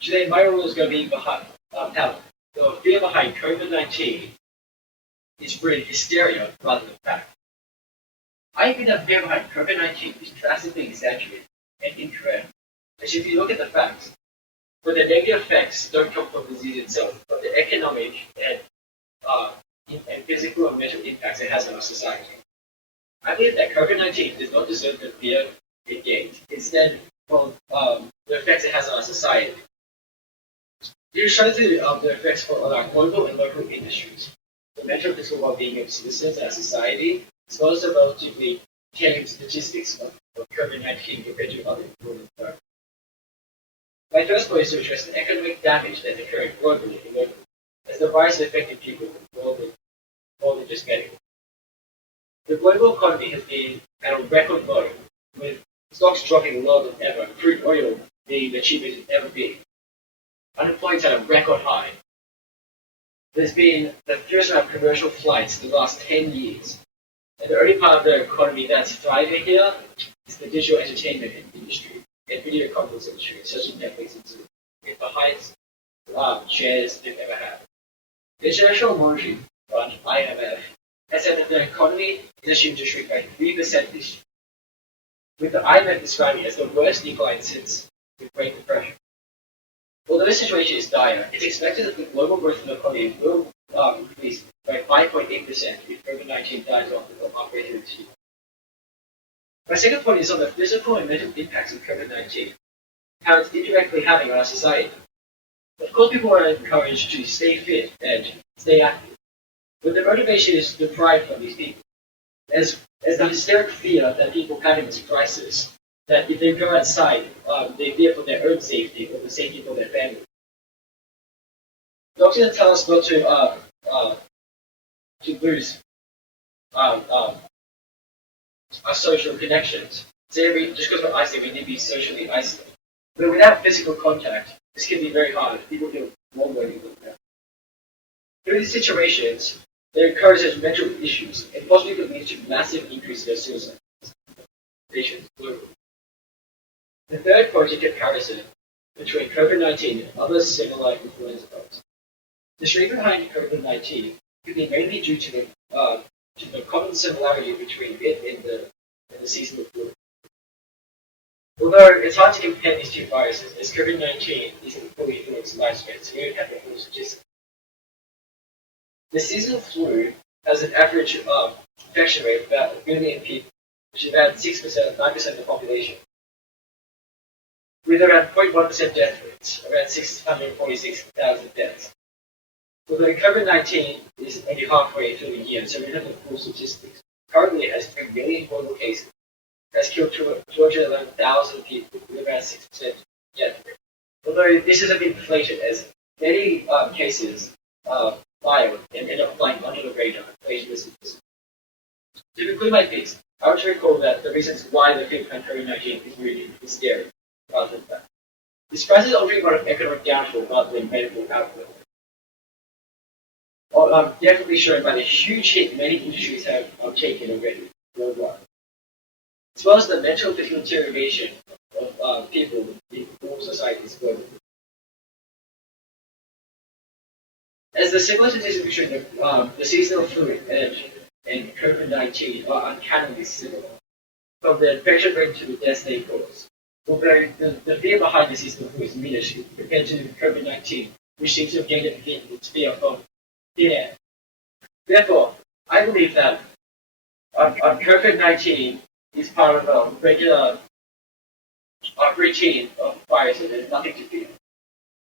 Today, my rule is going to be behind how the fear behind COVID-19 is really hysteria rather than fact. I think that fear behind COVID-19 is drastically exaggerated and incorrect. As if you look at the facts, but the negative effects don't come from the disease itself, but the economic and physical and mental impacts it has on our society. I believe that COVID-19 does not deserve the fear it gains. Instead, of the effects it has on our society. It shows the effects on our global and local industries, the mental and physical well-being of citizens and our society, as well as the relatively telling statistics of COVID-19 compared to other important factors. My first point is to address the economic damage that's occurring globally and locally, as the virus has affected people more than just medical. The global economy has been at a record low, with stocks dropping lower than ever, crude oil being the cheapest it's ever been. Unemployment's at a record high. There's been the fewest amount of commercial flights in the last 10 years. And the only part of the economy that's thriving here is the digital entertainment industry and video conference industry, such as Netflix and Zoom, with the highest shares they've ever had. The International Monetary Fund, IMF, has said that the economy is assumed to shrink by 3% this year, with the IMF describing it as the worst decline since the Great Depression. Although the situation is dire, it's expected that the global growth of the economy will increase by 5.8% if COVID-19 dies off halfway through this year. My second point is on the physical and mental impacts of COVID-19, how it's indirectly having on our society. Of course, people are encouraged to stay fit and stay active, but the motivation is deprived from these people. As the hysteric fear that people have in this crisis, that if they go outside, they fear for their own safety or the safety of their family. Doctors tell us not to lose our social connections. So just because we're isolated, we need to be socially isolated. But without physical contact, this can be very hard. People feel more lonely than that. Through these situations, they encourage mental issues and possibly could lead to massive increases of suicide patients globally. The third point is a comparison between COVID-19 and other similar influenza viruses. The reason behind COVID-19 could be mainly due to the common similarity between it and the seasonal flu. Although it's hard to compare these two viruses, as COVID-19 isn't fully influenced lifespan, so we don't have the full statistics. The seasonal flu has an average infection rate of about 1 million people, which is about 9% of the population, with around 0.1% death rates, around 646,000 deaths. Although COVID-19 is only halfway through the year, so we don't have the full statistics. Currently, it has 3 million global cases, has killed 211,000 people, with around 6% death rate. Although this is a bit inflated, as many cases fail and end up flying under the radar, To conclude my piece, I want to recall that the reasons why the fear behind COVID-19 is really hysteria rather than fact. This crisis is ultimately one of economic downfall rather than medical output. Definitely shown by the huge hit many industries have taken already worldwide, as well as the mental and physical deterioration of people in all societies globally. As the similarities between the seasonal flu and COVID-19 are uncannily similar, from the infection rate to the deaths they cause. Although the fear behind the seasonal flu is minuscule compared to COVID-19, which seems to have gained its fear from thin air. Therefore, I believe that COVID-19 is part of a regular routine of viruses. There's nothing to fear.